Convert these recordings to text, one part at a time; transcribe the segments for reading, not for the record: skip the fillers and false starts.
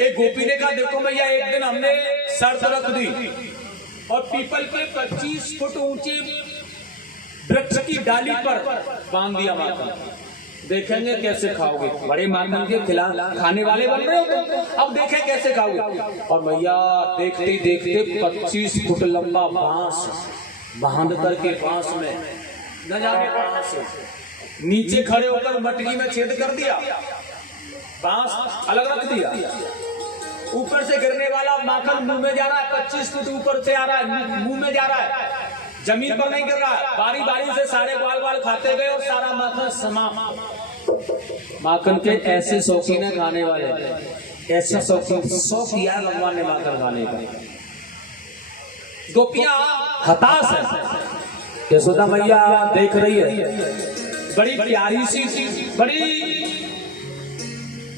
एक गोपी ने कहा देखो भैया एक दिन हमने शर्त रख दी और पीपल के 25 फुट ऊंची वृक्ष की डाली पर बांध दिया माता। देखेंगे कैसे खाओगे, बड़े माखन के खाने वाले बन रहे हो अब देखें कैसे खाओगे। और भैया देखते देखते 25 फुट लंबा बांस बांध करके बांस में न जाने कहां से नीचे खड़े होकर मटकी में छेद कर दिया, बांस अलग रख दिया, ऊपर से गिरने वाला माखन मुंह में जा रहा है, 25 फुट ऊपर से आ रहा है, मुंह में जा रहा है, जमीन पर नहीं गिर रहा है। बारी बारी से सारे बाल बाल खाते गए और सारा माखन समाप्त। माखन के ऐसे शौकीन है खाने वाले, ऐसा शौकीन शौक किया भगवान ने माखन खाने का। गोपियां हताश है, यशोदा मैया देख रही है, बड़ी प्यारी सी बड़ी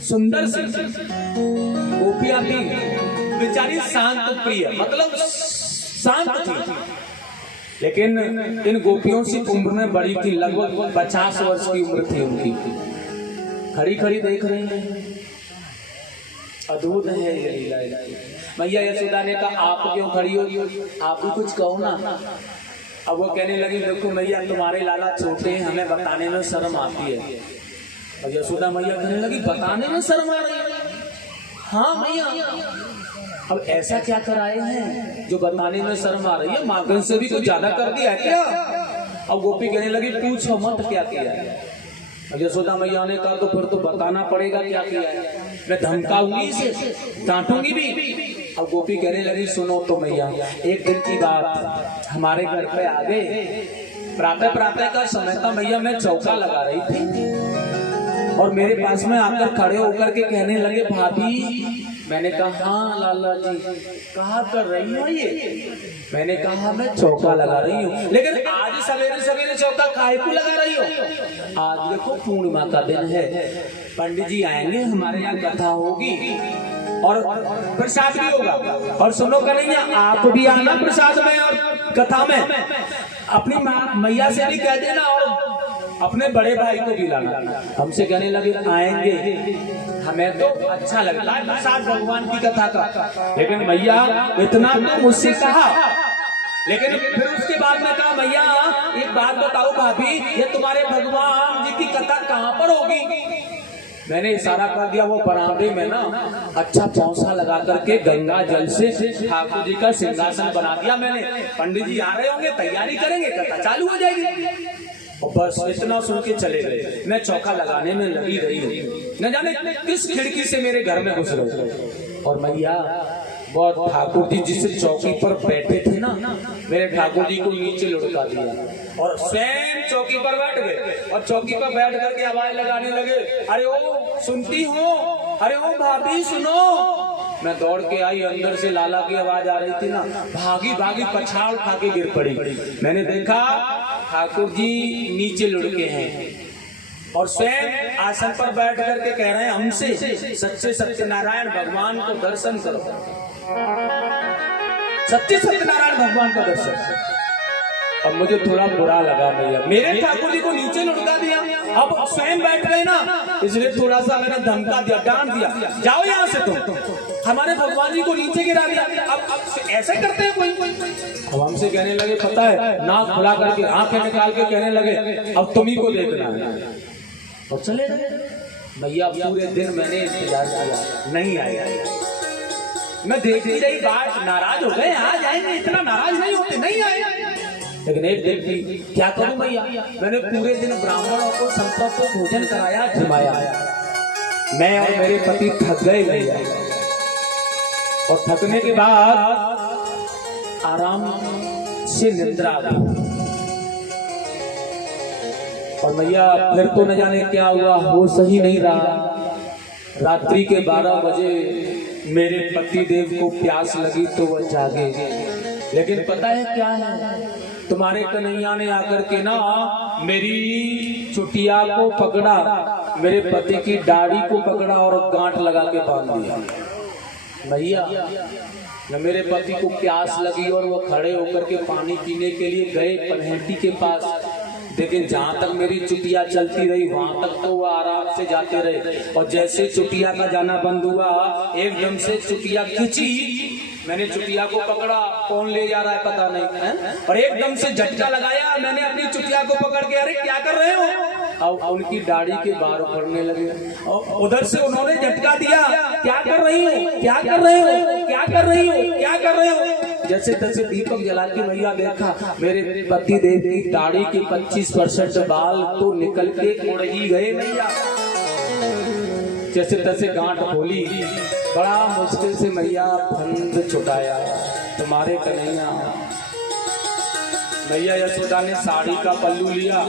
सुंदर सी गोपियां थी, बेचारी शांत प्रिय मतलब शांत थी, लेकिन इन गोपियों से उम्र में बड़ी थी, लगभग 50 वर्ष की उम्र थी उनकी। खड़ी खड़ी देख रही है, अद्भुत है ये लीला। मैया यशोदा ने कहा आप क्यों खड़ी हो, आप भी कुछ कहो ना। अब वो कहने लगी देखो मैया तुम्हारे लाला छोटे हैं, हमें बताने में शर्म आती है। और यशोदा मैया कहने लगी बताने में शर्म आ रही है? हाँ मैया, अब ऐसा क्या कराए हैं जो बताने में शर्म आ रही है, माखन से भी कुछ ज्यादा कर दिया है क्या? अब गोपी कहने लगी पूछो मत क्या किया है। अब यशोदा मैया ने कहा तो फिर तो बताना पड़ेगा क्या किया है, मैं धमकाऊंगी इसे, डांटूंगी भी। अब गोपी कहने लगी सुनो तो मैया, एक दिन की बात हमारे घर पे आ गए, प्रातः प्रातः का समय था मैया, मैं चौका लगा रही थी और मेरे पास में आकर खड़े होकर के कहने लगे भाभी। मैंने कहा हाँ लाला जी, कहा कर रही हो ये? मैंने कहा मैं चौका लगा रही हूँ। लेकिन आज सवेरे सवेरे चौका काहे को लगा रही हो? आज देखो पूर्णिमा का दिन है, पंडित जी आएंगे, हमारे यहाँ कथा होगी और प्रसाद भी होगा। और सुनो कन्हैया आप भी आना प्रसाद में और कथा में, अपनी मैया से भी कह देना और अपने बड़े भाई को भी लाना। हमसे कहने लगे आएंगे, हमें तो अच्छा लगता है प्रसाद भगवान की कथा का, लेकिन मैया इतना तो मुझसे कहा, लेकिन फिर उसके बाद में कहा मैया एक बात बताओ भाभी, ये तुम्हारे भगवान जी की कथा कहाँ पर होगी? मैंने इशारा कर दिया वो बरामदे में ना अच्छा पौसा लगा करके गंगा जल से ठाकुर जी का सिंहासन बना दिया मैंने। पंडित जी आ रहे होंगे, तैयारी करेंगे, कथा चालू हो जाएगी। और बस इतना सुन के चले गए। मैं चौका लगाने में लगी रही, न जाने किस खिड़की से मेरे घर में घुस गए। और मैया बहुत ठाकुर जी जिस चौकी पर बैठे थे ना, मेरे ठाकुर जी को नीचे लुढ़का दिया और स्वयं चौकी पर बैठ गए। और चौकी पर बैठ करके आवाज लगाने लगे, अरे ओ सुनती हो, अरे ओ भाभी सुनो। मैं दौड़ के आई, अंदर से लाला की आवाज आ रही थी ना, भागी भागी पछाड़ खा के गिर पड़ी। मैंने देखा ठाकुर जी नीचे लुढ़के हैं और स्वयं आसन पर बैठ करके कह रहे हैं हमसे सच्चे सत्यनारायण भगवान को दर्शन करो, सच्चे सत्यनारायण भगवान का दर्शन। अब मुझे थोड़ा बुरा लगा भैया, मेरे ठाकुर जी को नीचे लुढ़का दिया, अब स्वयं बैठ गए ना, इसलिए थोड़ा सा मैंने धमका दिया, डांट दिया, जाओ यहाँ से तुम, हमारे भगवान जी को नीचे गिरा दिया। अब ऐसे करते हैं कोई। अब हमसे कहने लगे पता है, नाक खुला करके आंखें निकाल के कहने लगे अब तुम्ही को देखना है, और चले गए। भैया पूरे दिन मैंने इंतजार किया, नहीं आया। मैं देखती रही, बात नाराज हो गए, आ जाएंगे, इतना नाराज नहीं होते, नहीं आए। लेकिन एक दिन थी, क्या करूं भैया, मैंने पूरे दिन ब्राह्मणों को संतों को भोजन कराया, घुमाया। मैं और मेरे पति थक गए भैया, और थकने के बाद आराम से निद्रा आ गई। और भैया फिर तो न जाने क्या हुआ, होश ही नहीं रहा। रात्रि के 12 बजे मेरे पति देव को प्यास लगी तो वह जागे, लेकिन पता है क्या है, तुम्हारे कन्हैया ने आकर के ना मेरी चुटिया को पकड़ा, मेरे पति की दाढ़ी को पकड़ा और गांठ लगा के बांध दिया। भैया न मेरे पति को प्यास लगी और वो खड़े होकर के पानी पीने के लिए गए पनहेटी के पास, लेकिन जहाँ तक मेरी चुटिया चलती रही वहां तक तो वो आराम से जाते रहे, और जैसे चुटिया का जाना बंद हुआ एकदम से चुटिया खिंची, मैंने चुटिया को पकड़ा, कौन ले जा रहा है पता नहीं है? और एकदम से झटका लगाया, मैंने अपनी चुटिया को पकड़ के, अरे क्या कर रहे हो? अब उनकी दाढ़ी के बाल उखड़ने लगे, और उधर से उन्होंने झटका दिया, क्या कर रही हो, क्या कर रहे हो, क्या कर रही हो, क्या कर रहे हो? जैसे तैसे दीपक जला के मैया देखा मेरे पति देव की दाढ़ी के 25% बाल तो निकल के उड़ ही गए मैया। जैसे तैसे गांठ खोली, बड़ा मुश्किल से मैया फंद छुटाया, तुम्हारे कन्हैया। मैया यशोदा ने साड़ी का पल्लू लिया,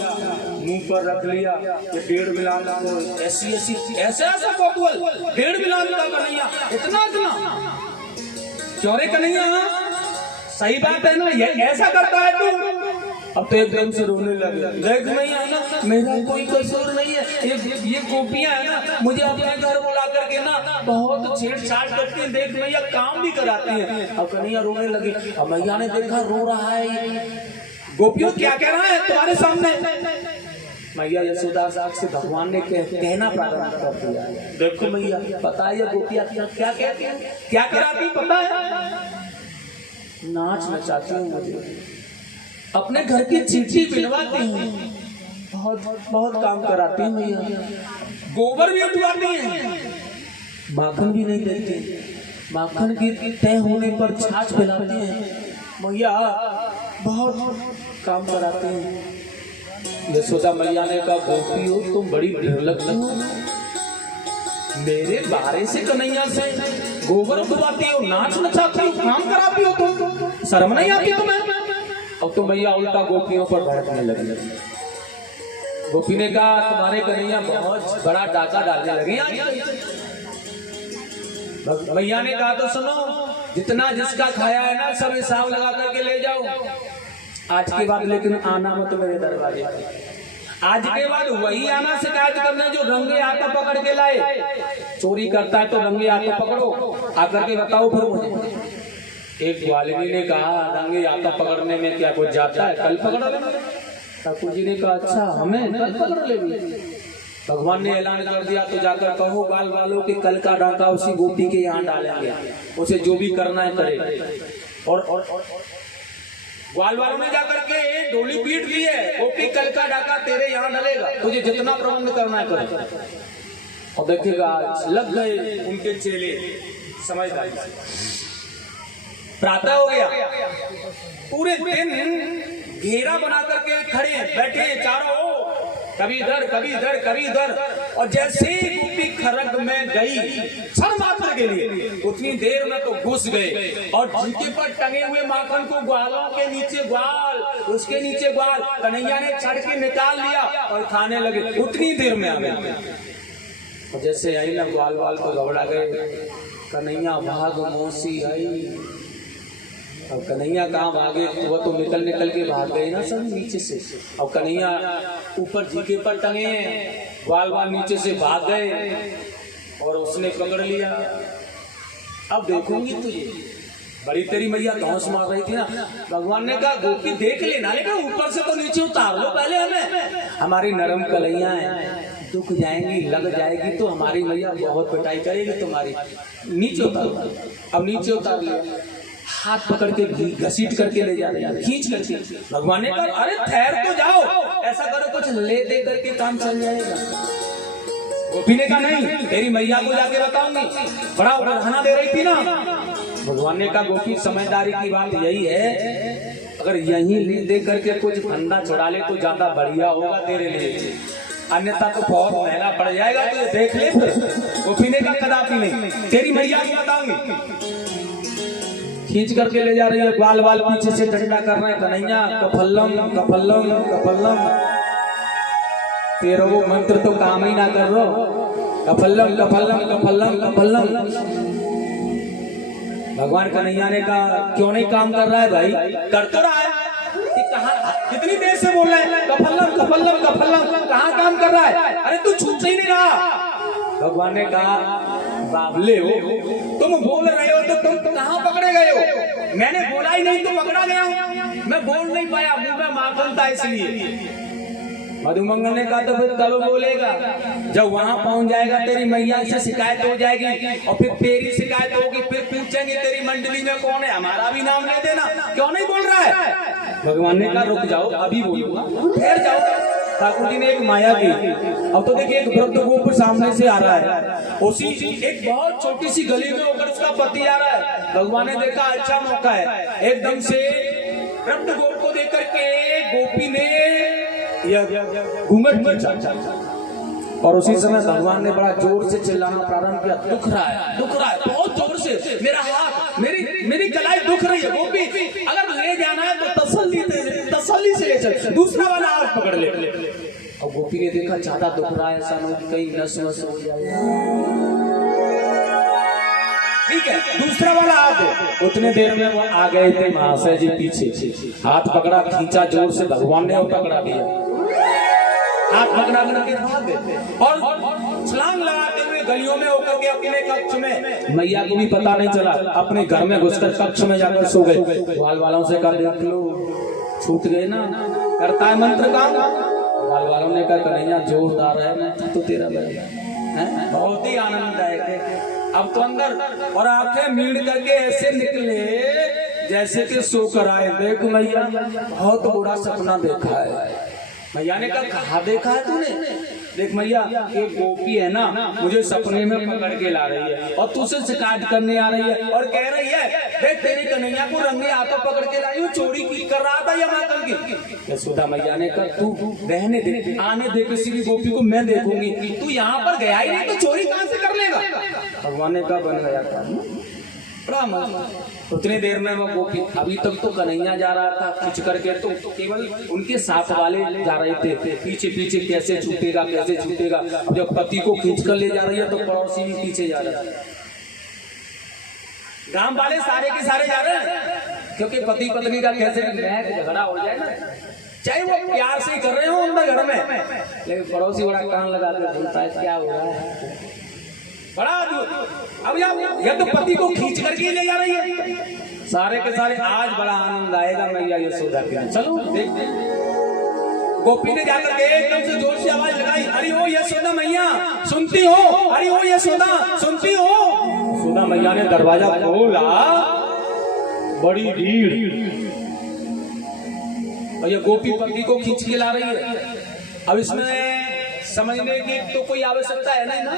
मुंह पर रख लिया, ये 1.5 मिलान को ऐसी ऐसा कौतूहल, 1.5 मिलान का कन्हैया, इतना क्यों रे कन्हैया? सही बात है ना, ये ऐसा करता है तू? अब तो एकदम से रोने लगे, देख मैया ना मेरा कोई कसूर नहीं है, ये गोपियां है ना मुझे अपने घर बुला करके ना बहुत छेड़छाड़ करती हैं, देख मैया काम भी कराती हैं। अब कन्हैया रोने लगे, अब मैया ने देखा रो रहा है, गोपियों क्या कह रहा है तुम्हारे सामने? मैया यशोदा से भगवान ने कहना प्रारंभ कर दिया, देखो मैया पता है ये गोपियां क्या कहती हैं, क्या कराती पता है? नाच नचाती हूँ, मुझे अपने घर की चिट्ठी बिनवाती हूँ, बहुत काम कराती हूँ मैया, गोबर भी उठवाती हैं, माखन भी नहीं देती, माखन की तय होने पर छाछ पिलाती हैं मैया, बहुत काम कराते हैं। यशोदा मैया ने कहा गोपी हो तुम बड़ी निर्लज हो, मेरे बारे से कन्हैया से गोबर उठवाती हो, नाच नचाती हो, काम कराती हो, तुम शर्म नहीं आती तुम्हें? अब तो मैया उल्टा गोपियों पर भड़कने लगी। गोपी ने कहा तुम्हारे कन्हैया बहुत बड़ा डाका डालने लगे। मैया ने कहा तो सुनो, जितना जिसका खाया है ना सब हिसाब लगा करके ले जाओ, आज के बाद लेकिन आना मत मेरे दरवाजे, आज के बाद वही आना शिकायत करना जो रंगे हाथ पकड़ के लाए, चोरी करता है तो रंगे हाथ पकड़ो, आकर के बताओ फिर मुझे। एक ग्वालिनी ने कहा रंगे हाथ पकड़ने में क्या कुछ जाता है, कल पकड़ लेना। ठाकुर जी ने कहा अच्छा हमें कल पकड़ लेंगे। भगवान ने ऐलान कर दिया तो जाकर कहो बाल वालों के कल का डाका उसी गोपी के यहाँ डालेंगे, उसे जो भी करना है करे। और ग्वाल वालों ने जाकर के डोली पीट ली है, गोपी कल का डाका तेरे यहाँ डलेगा, तुझे जितना प्रबंध करना है करे। और देखिएगा लग गए उनके चेले समझदारी से। प्रातः हो गया, पूरे दिन घेरा बना करके खड़े बैठे चारों, कभी इधर कभी इधर कभी इधर, और जैसे ही गोपी खरग में गई क्षण मात्र के लिए, उतनी देर में तो घुस गए और जिनके पर टंगे हुए माखन को ग्वालों के नीचे ग्वाल, उसके नीचे ग्वाल, कन्हैया ने छड़ के निकाल लिया और खाने लगे, उतनी देर में आ गए। और जैसे आई ना ग्वाल वाल को घबरा गए, कन्हैया भाग मौसी आई। अब कन्हैया कहाँ भागे, वो तो निकल के भाग गए ना सब नीचे से। अब कन्हैया ऊपर जीके पर टंगे, ग्वाल वाल नीचे से भाग गए और उसने पकड़ लिया। अब देखूंगी तुझे, बड़ी तेरी मैया धौंस मार रही थी ना। भगवान ने कहा गोपी देख लेना, लेकिन ऊपर से तो नीचे उतार लो पहले हमें, हमारी नरम कलैया है, दुख जाएंगी लग जाएगी तो हमारी मैया बहुत पिटाई करेगी तुम्हारी, नीचे उतार। अब नीचे उतार लिया, हाथ पकड़ के घसीट करके ले जा रहे हैं, खींच करके। भगवान ने कहा अरे ठहर तो जाओ, ऐसा करो कुछ ले दे करके काम चल जाएगा। गोपी ने कहा नहीं, तेरी मैया को जाके बताऊंगी, बड़ा उड़ाना दे रही थी ना। भगवान ने कहा गोपी समझदारी की बात यही है, अगर यही ले दे करके कुछ फंदा छुड़ा ले तो ज्यादा बढ़िया होगा तेरे लिए, अन्यथा तो बहुत महंगा पड़ जाएगा, तो देख ले। गोपी ने कहा कदापि नहीं, तेरी मैया को बताऊंगी। खींच करके ले जा रही है, ग्वाल वाल पीछे से डंडा कर रहे हैं, कन्हैया कफल्लम कफल्लम कफल्लम, तेरा वो मंत्र तो काम ही ना कर रो, कफल्लम कफल्लम कफल्लम कफल्लम। भगवान कन्हैया ने कहा क्यों नहीं काम कर रहा है भाई, कर तो रहा है, कितनी देर से बोल रहे हैं कफल्लम कफल्लम कफल्लम, कहाँ काम कर रहा है, अरे तू छूट ही नहीं रहा। भगवान ने कहा बाबले हो, तुम बोल रहे हो तो तुम कहाँ पकड़े गए हो, मैंने बोला ही नहीं तो पकड़ा गया हूँ, मैं बोल नहीं पाया, मुंह में माखन था इसलिए। मधुमंगल ने कहा तो फिर कब बोलेगा? जब वहां पहुंच जाएगा तेरी मैया से शिकायत हो जाएगी और फिर तेरी शिकायत होगी, फिर पूछेंगे तेरी मंडली में कौन है, हमारा भी नाम ले देना, क्यों नहीं बोल रहा है? भगवान ने कहा रुक जाओ, अभी बोलूंगा, ठहर जाओ। ठाकुर जी ने एक माया की। अब तो देखिए एक वृद्ध गोप सामने से आ रहा है, उसी एक बहुत छोटी सी गली में होकर उसका पति आ रहा है। भगवान ने देखा अच्छा मौका है, एकदम से वृद्ध गोप को देख करके गोपी ने घूंघट खींचा और उसी समय भगवान ने बड़ा जोर से चिल्लाना प्रारंभ किया, दुख रहा है, दुख रहा है बहुत जोर से, मेरा हाथ, मेरी कलाई दुख रही है गोपी, अगर ले जाना है तो तसल्ली से ले चल, दूसरा वाला हाथ पकड़ ले। और गोपी ने देखा ज्यादा दुख रहा है, ऐसा नहीं कहीं नस वस हो जाए, ठीक है दूसरा वाला हाथ। उतने देर में वो आ गए थे महाशय जी पीछे, हाथ पकड़ा, खींचा जोर से, भगवान ने पकड़ा दिया, हाथ पकड़ा करके भाग गए और छलांग लगाते हुए गलियों में होकर के अपने कक्ष में, मैया को भी पता नहीं चला, अपने घर में घुसकर कक्ष में जाकर सो गए। बाल वालों से कहा देख लो छूट गए ना, करता है मंत्र काम। बाल वालों ने कहा कन्हैया जोरदार है, मैं तो तेरा भैया है, बहुत ही आनंददायक है। अब तो अंदर और आंखें मीड़ करके ऐसे निकले जैसे कि सो कर आए, देख मैया बहुत बुरा सपना देखा है। मैया ने कहा देखा है तूने? देख मैया एक गोपी है ना, मुझे सपने में पकड़ के ला रही है और तू से शिकायत करने आ रही है और कह रही है देख तेरी कन्हैया को रंगे हाथों पकड़ के लाई हूँ, चोरी की कर रहा था या मातम की। यशोदा मैया ने कहा तू रहने दे, आने दे किसी भी गोपी को, मैं देखूंगी, तू यहाँ पर गया ही नहीं तो चोरी कहाँ से कर लेगा? भगवान ने कहा बन गया था उतनी देर में वो गोपी, अभी तक तो कन्हैया जा रहा था खींच करके, तो केवल उनके साथ वाले जा रहे थे, पीछे पीछे कैसे छूटेगा कैसे छूटेगा। जब पति को खींच कर ले जा रही है तो पड़ोसी भी पीछे जा रहा है, गांव वाले सारे के सारे जा रहे हैं, क्योंकि पति पत्नी का कैसे झगड़ा हो जाए ना, चाहे वो प्यार से कर रहे हो अंदर घर में, लेकिन पड़ोसी बड़ा कान लगा के बोलता है क्या हो रहा है, बड़ा अब या तो पति को खींच करके ले जा रही है, सारे के सारे आज बड़ा आनंद आएगा मैया यशोदा के। चलो देख गोपी ने जाकर के एकदम से जोर से आवाज लगाई, अरे ओ यशोदा मैया सुनती हो, अरे ओ यशोदा सुनती हो। यशोदा मैया ने दरवाजा खोला, बड़ी भीड़ और ये गोपी पति को खींच के ला रही है। अब इसमें समझने की तो कोई आवश्यकता है नहीं ना,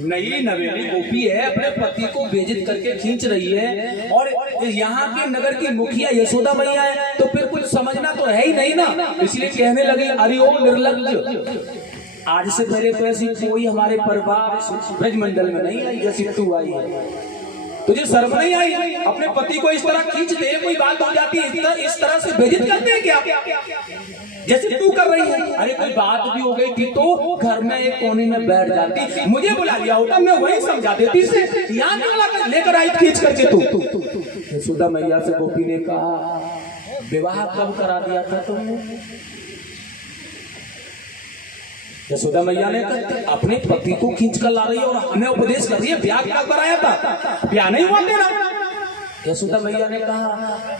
नई नवेली गोपी है, अपने पति को बेइज्जत करके खींच रही है और यहाँ के नगर की मुखिया यशोदा मैया है, तो फिर कुछ समझना तो है ही नहीं ना, इसलिए कहने लगी अरे ओ निर्लज्ज, आज से पहले तो ऐसी कोई हमारे परिवार ब्रजमंडल में नहीं आई जैसी तू आई है, तुझे शर्म नहीं आई? अपने पति को इस तरह खींच दे, कोई बात हो जाती है इस तरह से बेइज्जत करते हैं क्या जैसे तू कर रही है? अरे कोई बात भी हो गई थी तो घर में एक कोने में बैठ जाती, मुझे बुला लिया होता, मैं वही समझा देती से, यहाँ क्यों लेकर आई खींच करके तू? यशोदा मैया से गोपी ने कहा विवाह कब करा दिया था तुमने? यशोदा मैया ने कहा अपने पति को खींच कर ला रही है और हमें उपदेश कर रही है ब्याह कब कराया था, ब्याह नहीं हुआ तेरा? यशोदा मैया ने कहा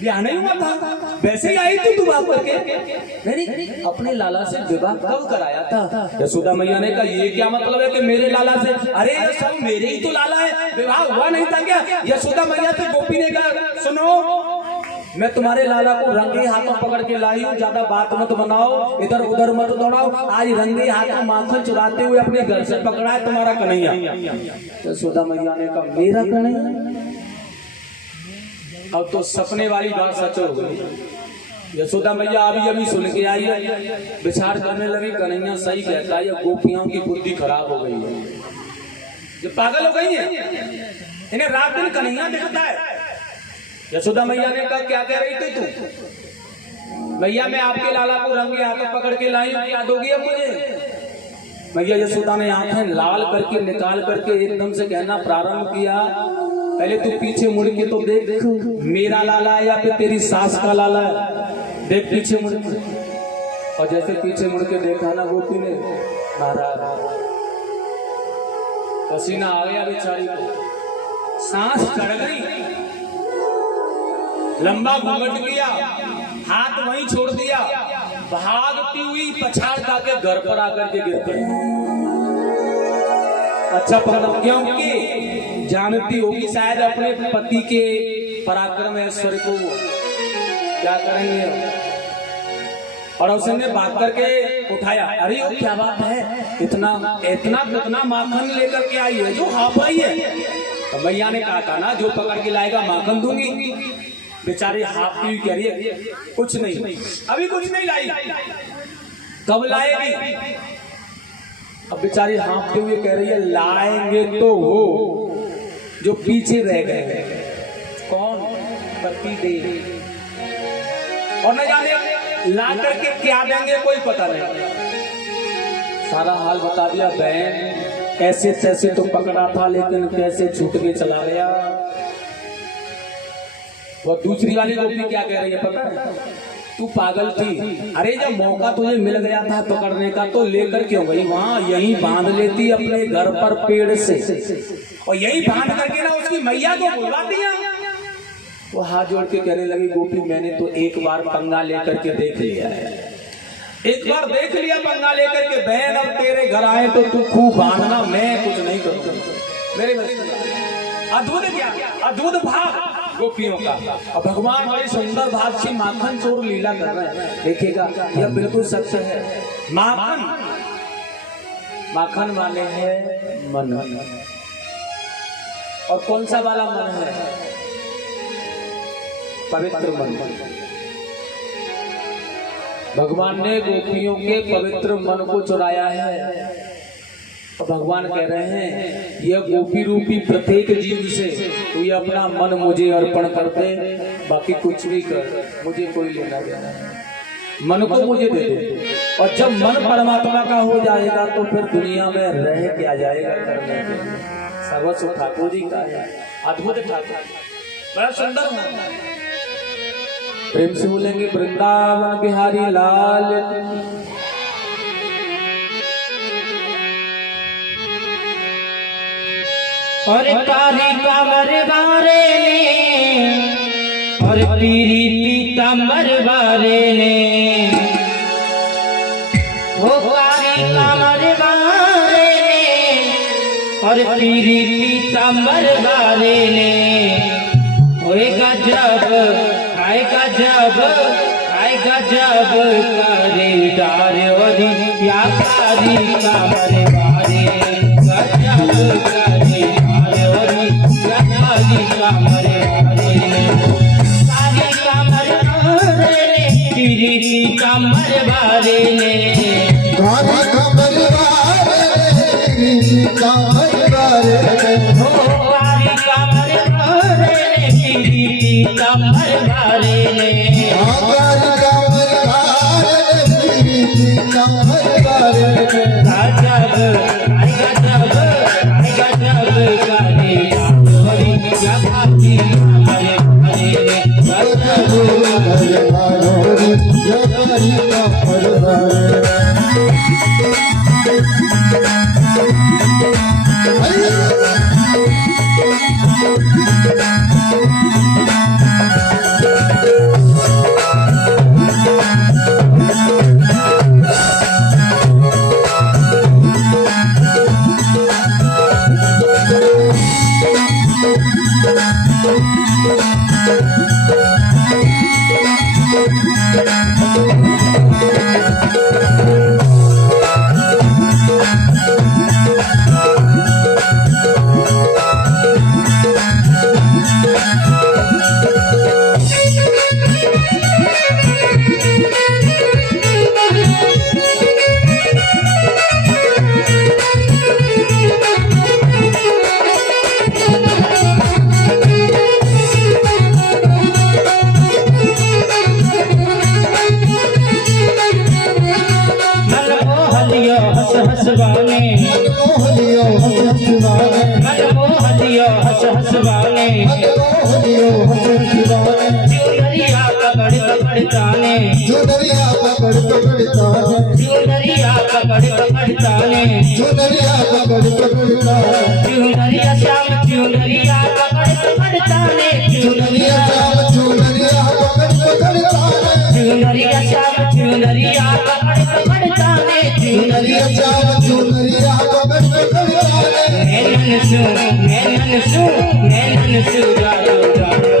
ब्याह नहीं हुआ था, वैसे ही आई थी तू बात करके, नहीं अपने लाला से विवाह कब कराया था? यशोदा मैया ने कहा ये क्या मतलब है कि मेरे लाला से? अरे ये सब मेरे ही तो लाला है, विवाह हुआ नहीं था क्या? यशोदा मैया से गोपी ने कहा सुनो मैं तुम्हारे लाला को रंगे हाथों पकड़ के लाई हूँ, ज्यादा बात मत बनाओ, इधर उधर मत दौड़ाओ, आज रंगे हाथों माखन चुराते हुए अपने घर से पकड़ा है तुम्हारा कन्हैया। यशोदा मैया ने कहा मेरा कन्हैया? अब तो सपने वाली बात सच हो गई। यशोदा मैया अभी अभी सुन के आई है, विचार करने लगी कन्हैया सही कहता है, ये गोपियों की बुद्धि खराब हो गई है, ये पागल हो गई है, इन्हें रात दिन कन्हैया दिखता है। यशोदा मैया ने कहा क्या कह रही थी तू? मैया मैं आपके लाला को रंगे हाथों पकड़ के लाई हूँ, क्या दोगी अब मुझे? मैया यशोदा ने आंखें लाल करके निकाल करके एकदम से कहना प्रारंभ किया पहले तू पीछे मुड़ के तो देख मेरा लाला है या फिर तेरी सास का लाला है, देख पीछे मुड़ के। और जैसे पीछे मुड़ के देखा ना गोपी ने, महाराज पसीना आ गया बेचारी को, सांस चढ़ गई, लंबा घूंघट किया, हाथ वहीं छोड़ दिया, भागती हुई पछाड़ के घर पर आकर के गिर पड़ी। अच्छा पकड़, क्योंकि जानती होगी शायद अपने पति के पराक्रम ऐश्वर्य को क्या करेंगे, और उसने बात करके उठाया। अरे वो क्या बात है, इतना इतना कितना माखन लेकर के आई है जो हाफ आई है। तो भैया ने कहा था ना जो पकड़ के लाएगा माखन दूंगी। बेचारी हाफ की कह रही है कुछ नहीं, अभी कुछ नहीं लाई, कब लाएगी। अब बेचारी हाँफते हुए कह रही है लाएंगे तो वो जो पीछे रह गए। कौन? पति देव। और न जाने ला करके क्या देंगे कोई पता नहीं। सारा हाल बता दिया। बहन ऐसे तैसे तो पकड़ा था लेकिन कैसे छूट के चला गया। वो दूसरी वाली गोपी क्या कह रही है पता है? तू पागल थी। अरे जब मौका तुझे मिल गया था पकड़ने का तो लेकर क्यों गई वहां? यहीं बांध लेती अपने घर पर पेड़ से, और यहीं बांध करके ना उसकी मैया को बुलवा दिया। वो हाथ जोड़ के कहने लगी गोपी मैंने तो एक बार पंगा लेकर के देख लिया है, एक बार देख लिया पंगा लेकर के। बहन अब तेरे घर आए तो तू खूब बांधना, मैं कुछ नहीं करूंगा मेरे बस। अद्भुत क्या अद्भुत भाव गोपियों का। और भगवान बड़ी सुंदर भाव से माखन चोर लीला कर रहे हैं। देखिएगा यह बिल्कुल सच है। माखन माखन वाले है मन, और कौन सा वाला मन है? पवित्र मन। भगवान ने गोपियों के पवित्र मन को चुराया है। तो भगवान कह रहे हैं यह गोपी रूपी प्रत्येक जीव से तू ये अपना मन मुझे अर्पण कर दे, बाकी कुछ भी कर मुझे कोई लेना देना नहीं। मन को मुझे दे दे, और जब मन परमात्मा का हो जाएगा तो फिर दुनिया में रह क्या जाएगा करने के लिए। सर्वस्व ठाकुर जी का है। अद्भुत ठाकुर, बड़ा सुंदर है। प्रेम से बोलेंगे वृंदावन बिहारी लाल। और कारी कमर बारे ने, और पीरी पीतम्बर बारे ने, वो कारी कमर बारे ने, और पीरी पीतम्बर बारे ने। होएगा जब आएगा जब आएगा जब करे डार या कारी कमर बारे गजब करे कमर बारे ने, कमर बारे हो वाली कमर बारे ने, कमर बारे ने, चुनरिया कपड़ कपड़ जाने चुनरिया चाव चुनरिया कपड़ कपड़ जाने नैनन सु जादू जादू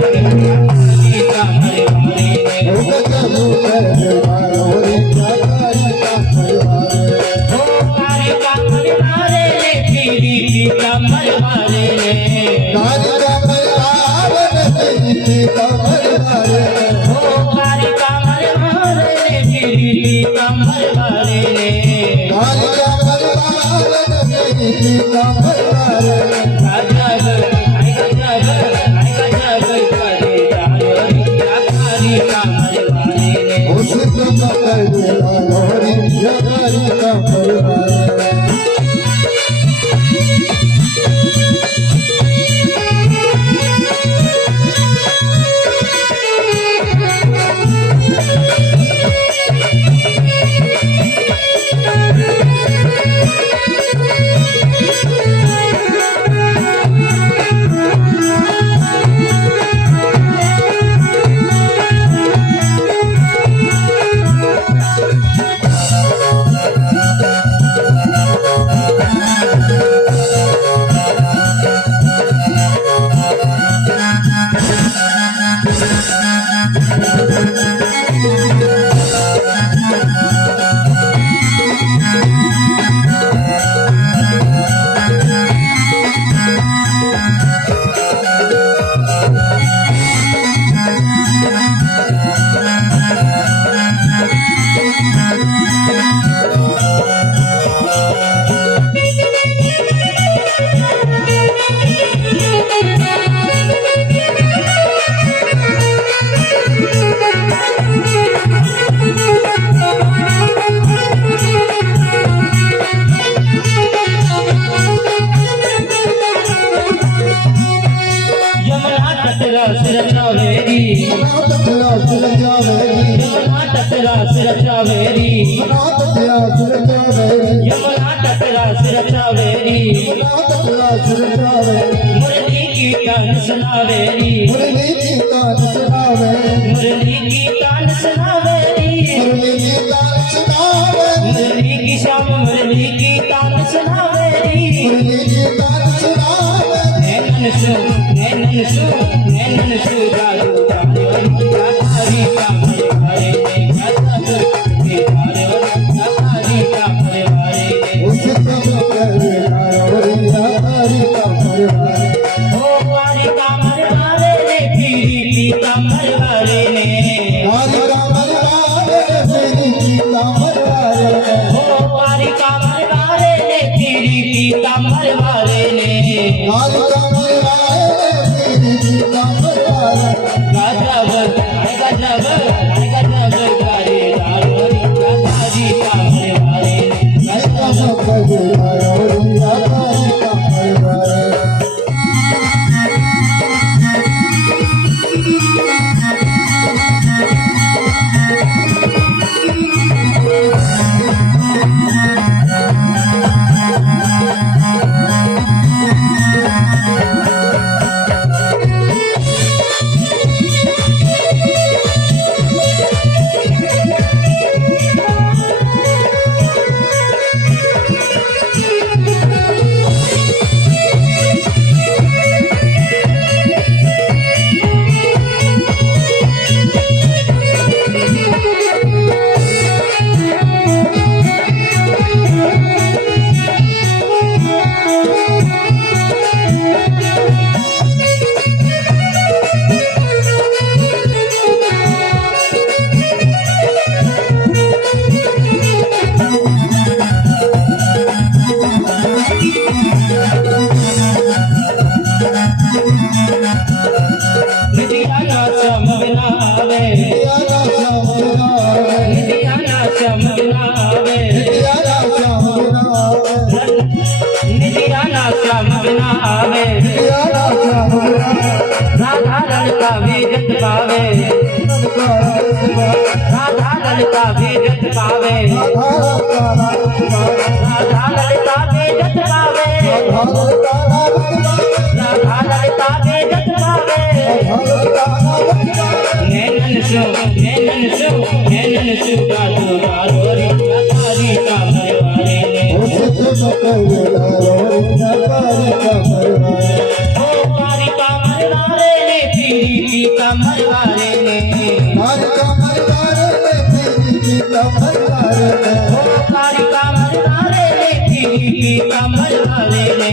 कामर वाले ने हो गजबू दरबारो रे कारी कामर वाले ओ कारी कामर वाले ने तेरी कामर वाले ने कारी कामर वाले तेरी कामर वाले ओ कारी कामर वाले ने तेरी कामर वाले ने कारी कामर वाले तेरी कामर वाले गजब करे जायो कारी कामर वाले ने उस कामर वाले रे कारी कामर वाले मुरली की तान सुनावेरी मुरली की तान सुनावे मुरली की तान सुनावेरी मुरली की तान सुनावे मुरली की शाम मुरली की तान सुनावेरी मुरली की तान सुनावे नैनन सु जादू जादू कारी कामर वाले ने गजब के कारी कामर वाले ने उस कामर वाले कारी कामर वाले ओ कारी कामर वाले ने तेरी कामर वाले ने कारी कामर वाले तेरी कामर वाले ओ कारी कामर वाले ने तेरी कामर वाले ने कारी कामर वाले तेरी कामर वाले गजब करे दारू कारी कामर वाले ने कामर कारी कामर वाले राधा ललका भी जत पावे राधा ललका भी जत पावे राधा ललका भी जत पावे राधा ललका भी जत पावे नैनन सु गादू कारी कमर वाले ने पीली कमर वाले ने कारी कमर वाले ने पीली कमर वाले ने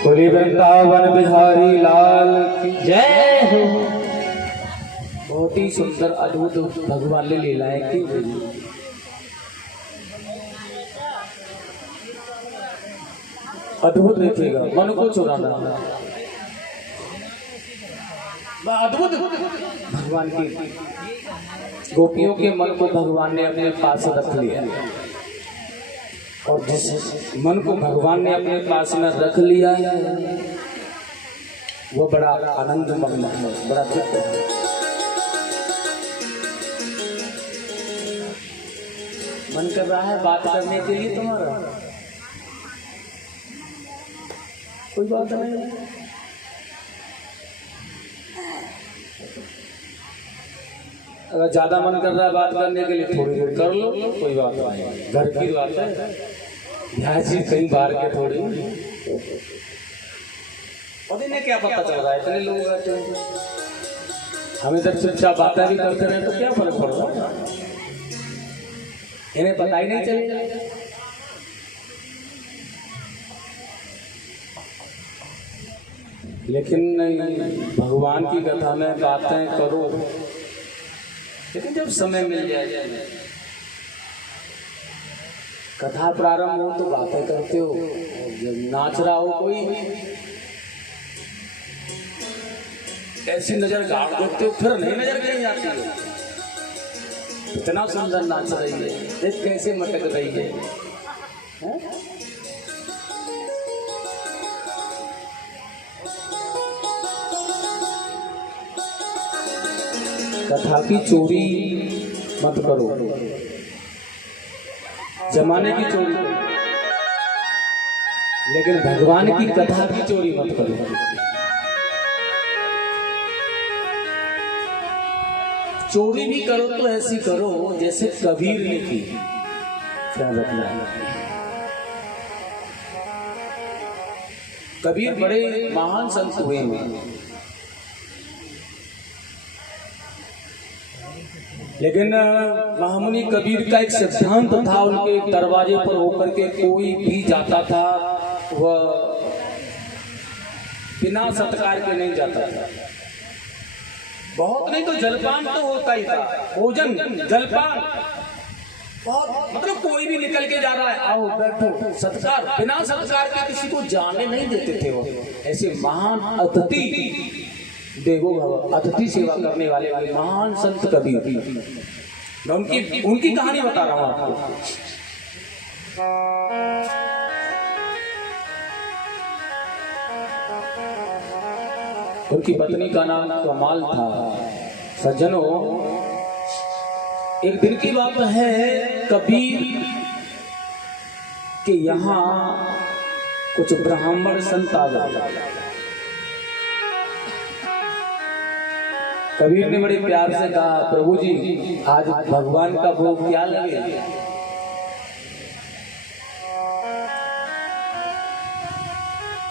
बोली वृंदावन बिहारी लाल की जय हो। बहुत ही सुंदर अद्भुत भगवान ने लीलाएं की हुई। अद्भुत देखिएगा, मन को चुराना। अद्भुत भगवान की गोपियों के मन को भगवान ने अपने पास रख लिया, और जिस मन को भगवान ने अपने पास में रख लिया है वो बड़ा आनंद मग्न है, बड़ा तृप्त है। मन कर रहा है बात करने के लिए तुम्हारा, कोई बात नहीं। अगर ज्यादा मन कर रहा है बात करने के लिए थोड़ी देर कर लो, कोई बात नहीं, घर की बात है। यहाँ जी कई बार के थोड़ी, और इन्हें क्या पता चल रहा है, इतने लोग बैठे हैं। हमें जब चुपचाप बातें भी करते रहे तो क्या फर्क पड़ रहा है, इन्हें पता ही नहीं चलेगा। लेकिन भगवान की कथा में बातें करो, लेकिन जब समय मिल जाए, कथा प्रारंभ हो तो बातें करते हो, जब नाच रहा हो कोई ऐसी नजर गाड़ देते हो, फिर नहीं नजर कहीं जाती हो। इतना सुंदर नाच रही है, देख कैसे मटक रही है, है? कथा की चोरी मत करो, जमाने की चोरी करो, लेकिन भगवान की कथा की चोरी मत करो। चोरी भी करो तो ऐसी करो जैसे कबीर ने की। क्या रखना है, कबीर बड़े महान संत हुए हैं, लेकिन महामुनि कबीर का एक सिद्धांत था, उनके दरवाजे पर होकर के कोई भी जाता था वह बिना सत्कार के नहीं जाता था। बहुत नहीं तो जलपान तो होता ही था, भोजन जलपान बहुत, मतलब कोई भी निकल के जा रहा है, आओ बैठो, सत्कार, बिना सत्कार के किसी को जाने नहीं देते थे वो। ऐसे महान अतिथि देवो भव, अतिथि सेवा करने वाले महान संत कबीर, मैं उनकी कहानी बता रहा हूँ आपको। उनकी पत्नी का नाम कमाल था। सज्जनों, एक दिन की बात है, कबीर के यहाँ कुछ ब्राह्मण संत आ गए। कबीर ने बड़े प्यार से कहा, प्रभु जी आज भगवान का भोग क्या लगे?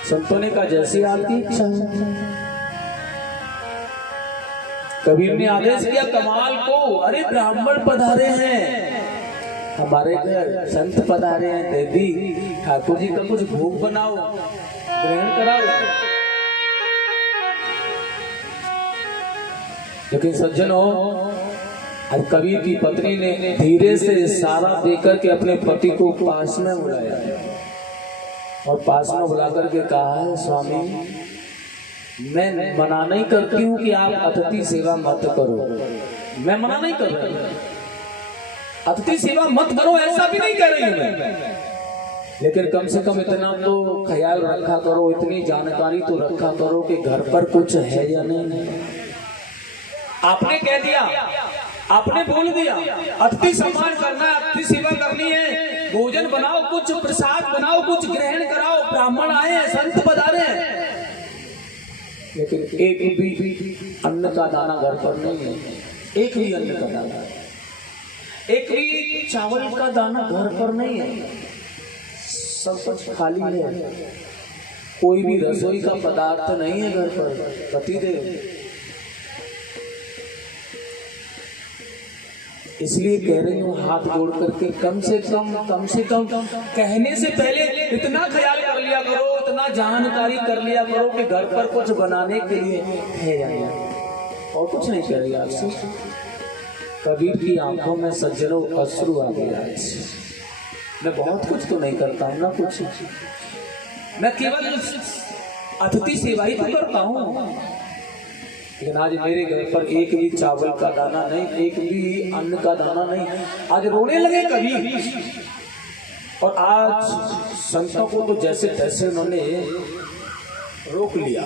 संतों ने कहा जैसी आपकी इच्छा। कबीर ने आदेश किया कमाल को, अरे ब्राह्मण पधारे हैं हमारे घर, संत पधारे हैं, देवी ठाकुर जी का कुछ भोग बनाओ, ग्रहण कराओ। लेकिन सज्जनों, अब कबीर की पत्नी ने धीरे से इशारा देकर के अपने पति को पास में बुलाया और पास में बुला करके कहा है, स्वामी मैं मना नहीं करती हूँ कि आप अतिथि सेवा मत करो, मैं मना नहीं कर रही, अतिथि सेवा मत करो ऐसा भी नहीं कह रही हूँ मैं, लेकिन कम से कम इतना तो ख्याल रखा करो, इतनी जानकारी तो रखा करो कि घर पर कुछ है या नहीं। आपने कह दिया, आपने बोल दिया अतिथि सम्मान करना है, अतिथि सेवा करनी है, भोजन बनाओ, कुछ प्रसाद बनाओ, कुछ ग्रहण कराओ, ब्राह्मण आए हैं, संत पधारे हैं, लेकिन एक भी अन्न का दाना घर पर नहीं है, एक भी अन्न का दाना, एक भी चावल का दाना घर पर नहीं है, सब कुछ खाली है, कोई भी रसोई का पदार्थ नहीं है घर पर। पतिदेव इसलिए कह रही हूँ हाथ जोड़ करके कम से कम कहने से पहले इतना ख्याल कर लिया करो, इतना जानकारी कर लिया करो कि घर पर कुछ बनाने के लिए है या नहीं, और कुछ नहीं कह रही आपसे। कबीर की आंखों में सज्जनों अश्रु आ गया। मैं बहुत कुछ तो नहीं करता हूँ ना, कुछ मैं केवल अतिथि सेवा ही तो करता हूँ, लेकिन आज मेरे घर पर एक भी चावल का दाना नहीं, एक भी अन्न का दाना नहीं। आज रोने लगे कबीर, और आज संतों को तो जैसे तैसे उन्होंने रोक लिया।